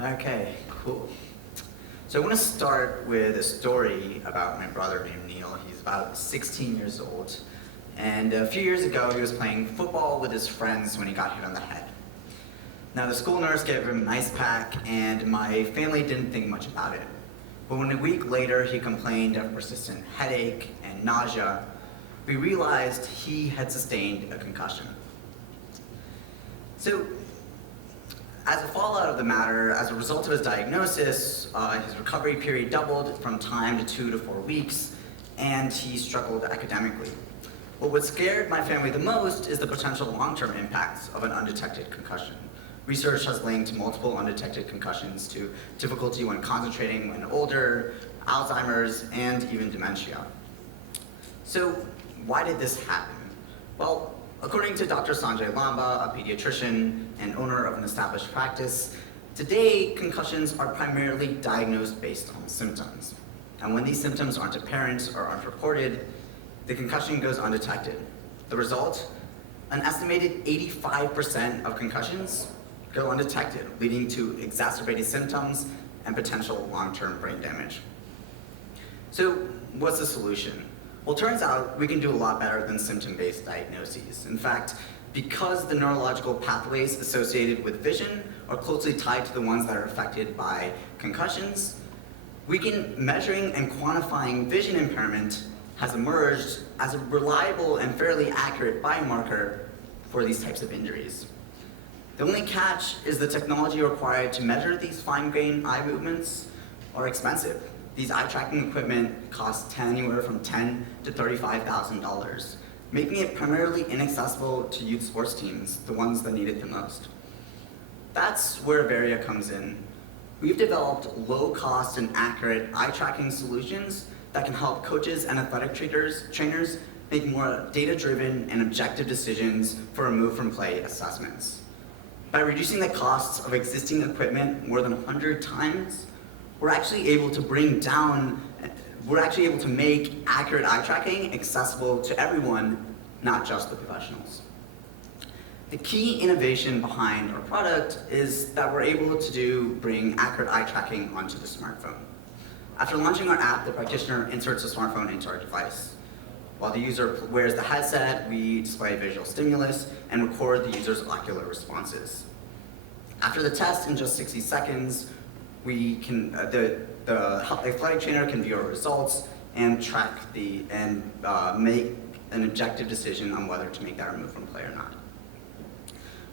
Okay, cool. So I want to start with a story about my brother named Neil. He's about 16 years old. And a few years ago, he was playing football with his friends when he got hit on the head. Now, the school nurse gave him an ice pack, and my family didn't think much about it. But when a week later, he complained of persistent headache and nausea, we realized he had sustained a concussion. So, as a fallout of the matter, as a result of his diagnosis, his recovery period doubled from time to 2 to 4 weeks, and he struggled academically. But what scared my family the most is the potential long-term impacts of an undetected concussion. Research has linked multiple undetected concussions to difficulty when concentrating when older, Alzheimer's, and even dementia. So why did this happen? Well, according to Dr. Sanjay Lamba, a pediatrician and owner of an established practice, today concussions are primarily diagnosed based on symptoms. And when these symptoms aren't apparent or aren't reported, the concussion goes undetected. The result? An estimated 85% of concussions go undetected, leading to exacerbated symptoms and potential long-term brain damage. So what's the solution? Well, it turns out we can do a lot better than symptom-based diagnoses. In fact, because the neurological pathways associated with vision are closely tied to the ones that are affected by concussions, measuring and quantifying vision impairment has emerged as a reliable and fairly accurate biomarker for these types of injuries. The only catch is the technology required to measure these fine-grained eye movements are expensive. These eye tracking equipment cost anywhere from $10,000 to $35,000, making it primarily inaccessible to youth sports teams, the ones that need it the most. That's where Averia comes in. We've developed low-cost and accurate eye tracking solutions that can help coaches and athletic trainers make more data-driven and objective decisions for remove-from-play assessments. By reducing the costs of existing equipment more than 100 times, we're actually able to make accurate eye tracking accessible to everyone, not just the professionals. The key innovation behind our product is that we're able to bring accurate eye tracking onto the smartphone. After launching our app, the practitioner inserts the smartphone into our device. While the user wears the headset, we display visual stimulus and record the user's ocular responses. After the test, in just 60 seconds, the athletic trainer can view our results and make an objective decision on whether to make that remove from play or not.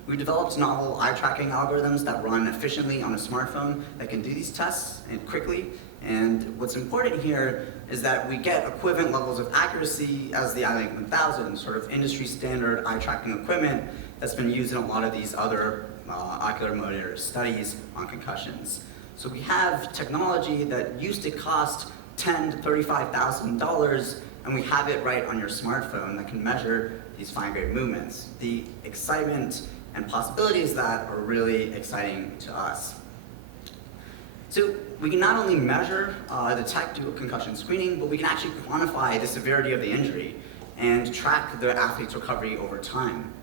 We developed novel eye tracking algorithms that run efficiently on a smartphone that can do these tests and quickly. And what's important here is that we get equivalent levels of accuracy as the iLink 1000, sort of industry standard eye tracking equipment that's been used in a lot of these other ocular motor studies on concussions. So we have technology that used to cost $10,000 to $35,000, and we have it right on your smartphone that can measure these fine-grained movements. The excitement and possibilities of that are really exciting to us. So we can not only measure, detect, do concussion screening, but we can actually quantify the severity of the injury and track the athlete's recovery over time.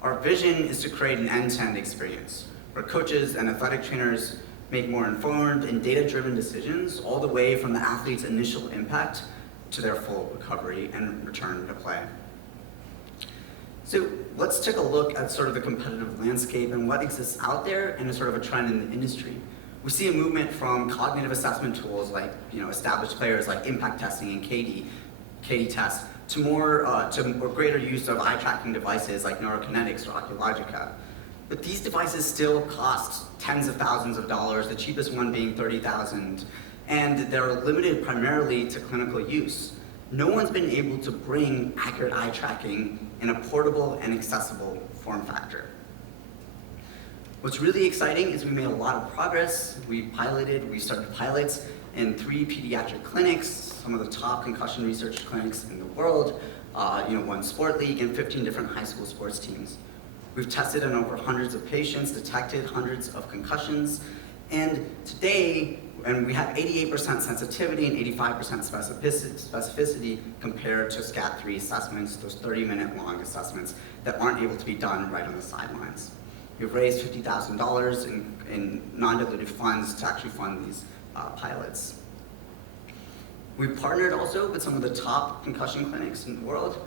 Our vision is to create an end-to-end experience where coaches and athletic trainers make more informed and data-driven decisions all the way from the athlete's initial impact to their full recovery and return to play. So let's take a look at sort of the competitive landscape and what exists out there and sort of a trend in the industry. We see a movement from cognitive assessment tools like established players like impact testing and KD tests to greater use of eye tracking devices like neurokinetics or Oculogica. But these devices still cost tens of thousands of dollars, the cheapest one being $30,000, and they're limited primarily to clinical use. No one's been able to bring accurate eye tracking in a portable and accessible form factor. What's really exciting is we made a lot of progress. We started pilots in 3 pediatric clinics, some of the top concussion research clinics in the world, 1 sport league and 15 different high school sports teams. We've tested in over hundreds of patients, detected hundreds of concussions, and today, we have 88% sensitivity and 85% specificity compared to SCAT-3 assessments, those 30-minute long assessments that aren't able to be done right on the sidelines. We've raised $50,000 in non-dilutive funds to actually fund these pilots. We've partnered also with some of the top concussion clinics in the world,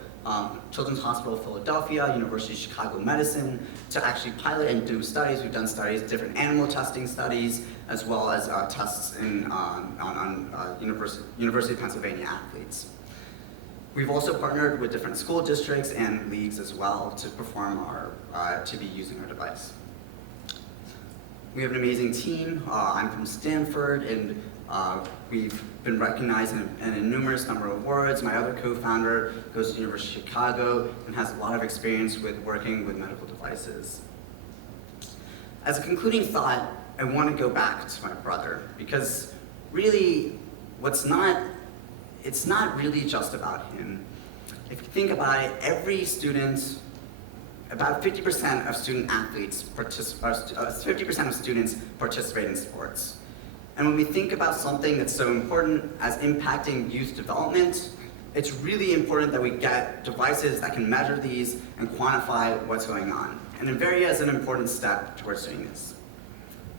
Children's Hospital of Philadelphia, University of Chicago Medicine, to actually pilot and do studies. We've done studies, different animal testing studies, as well as tests on University of Pennsylvania athletes. We've also partnered with different school districts and leagues as well to perform to be using our device. We have an amazing team. I'm from Stanford, and we've been recognized in a numerous number of awards. My other co-founder goes to the University of Chicago and has a lot of experience with working with medical devices. As a concluding thought, I want to go back to my brother, because really, it's not really just about him. If you think about it, every student, about 50% of student athletes, 50% of students participate in sports. And when we think about something that's so important as impacting youth development, it's really important that we get devices that can measure these and quantify what's going on. And Averia is an important step towards doing this.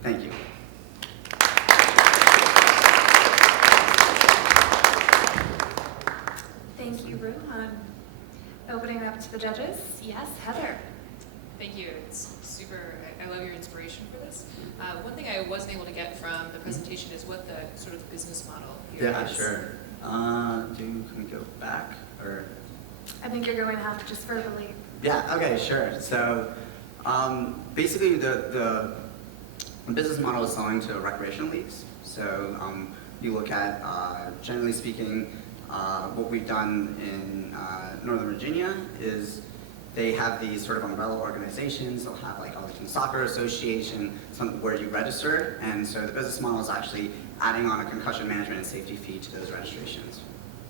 Thank you. Thank you, Rohan. Opening it up to the judges. Yes, Heather. Thank you. It's super, I love your inspiration for this. One thing I wasn't able to get from the presentation is what the sort of business model here is. Yeah, sure. Can we go back, or? I think you're going to have to just verbally. Yeah, okay, sure. So basically the business model is selling to recreational leagues. So you look at, generally speaking, what we've done in Northern Virginia is they have these sort of umbrella organizations. They'll have like Arlington Soccer Association, where you register, and so the business model is actually adding on a concussion management and safety fee to those registrations.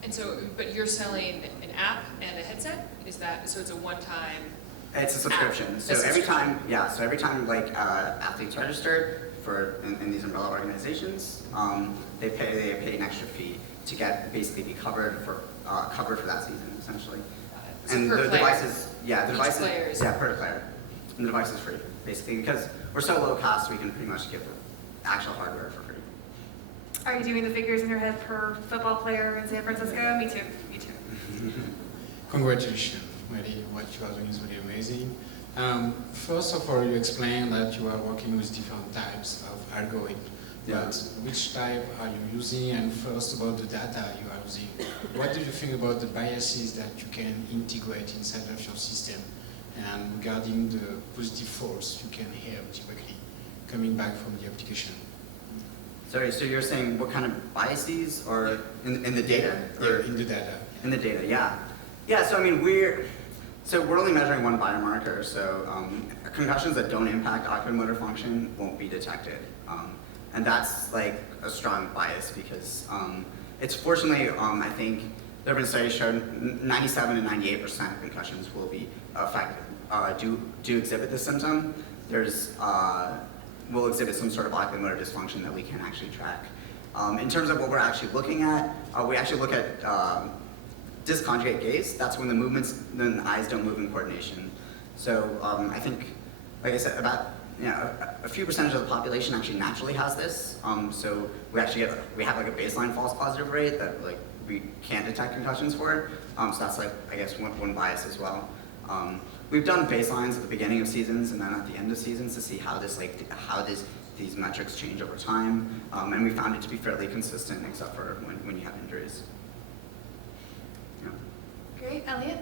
And so, but you're selling an app and a headset? Is that, so it's a one-time? It's a subscription. So every time, yeah, so every time like athletes register in these umbrella organizations, they pay an extra fee to basically be covered for that season, essentially. So and per the player. devices, yeah, the Each devices, player is yeah, per player. And the device is free, basically, because we're so low cost, we can pretty much give the actual hardware for free. Are you doing the figures in your head per football player in San Francisco? Me too. Me too. Congratulations, really, what you are doing is really amazing. First of all, you explained that you are working with different types of algorithms. Yeah. But which type are you using? And first, about the data you are using. What do you think about the biases that you can integrate inside of your system? And regarding the positive force you can have typically coming back from the application? Sorry, so you're saying what kind of biases, or in the data? Or Yeah, in the data. In the data, yeah. Yeah, so I mean, we're only measuring one biomarker, so concussions that don't impact oculomotor function won't be detected. And that's like a strong bias, because it's fortunately, I think there have been studies showing 97 to 98% of concussions will be affected, do exhibit this symptom. Will exhibit some sort of oculomotor dysfunction that we can actually track. In terms of what we're actually looking at, we actually look at disconjugate gaze. That's when the eyes don't move in coordination. So I think, like I said, about a few percentage of the population actually naturally has this. So we have like a baseline false positive rate that like we can't detect concussions for. So that's like, I guess, one bias as well. We've done baselines at the beginning of seasons and then at the end of seasons to see how these metrics change over time, and we found it to be fairly consistent, except for when you have injuries. Yeah. Great, Elliot.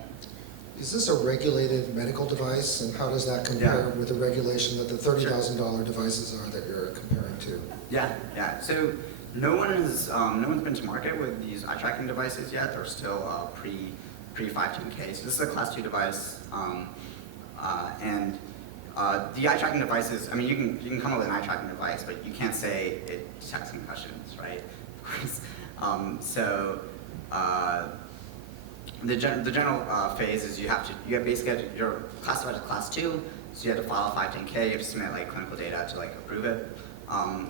Is this a regulated medical device, and how does that compare with the regulation that the $30,000 devices are that you're comparing to? Yeah. So no one's been to market with these eye tracking devices yet. They're still pre 510K. So this is a class 2 device, and the eye tracking devices. I mean, you can come up with an eye tracking device, but you can't say it detects concussions, right? Of course. So the general phase is you're classified as class 2, so you have to file a 510K. You have to submit like clinical data to like approve it.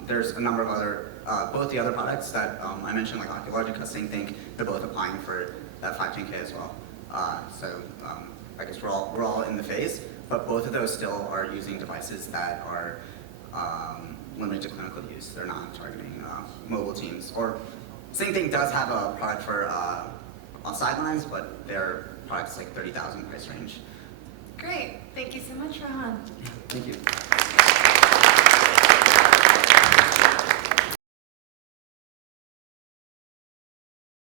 There's a number of other, both the other products that I mentioned, like Oculogica, same thing. They're both applying for that 510K as well. So I guess we're all in the phase. but both of those still are using devices that are limited to clinical use. They're not targeting mobile teams. Or same thing does have a product for on sidelines, but their product's like $30,000 price range. Great. Thank you so much, Rohan. Thank you.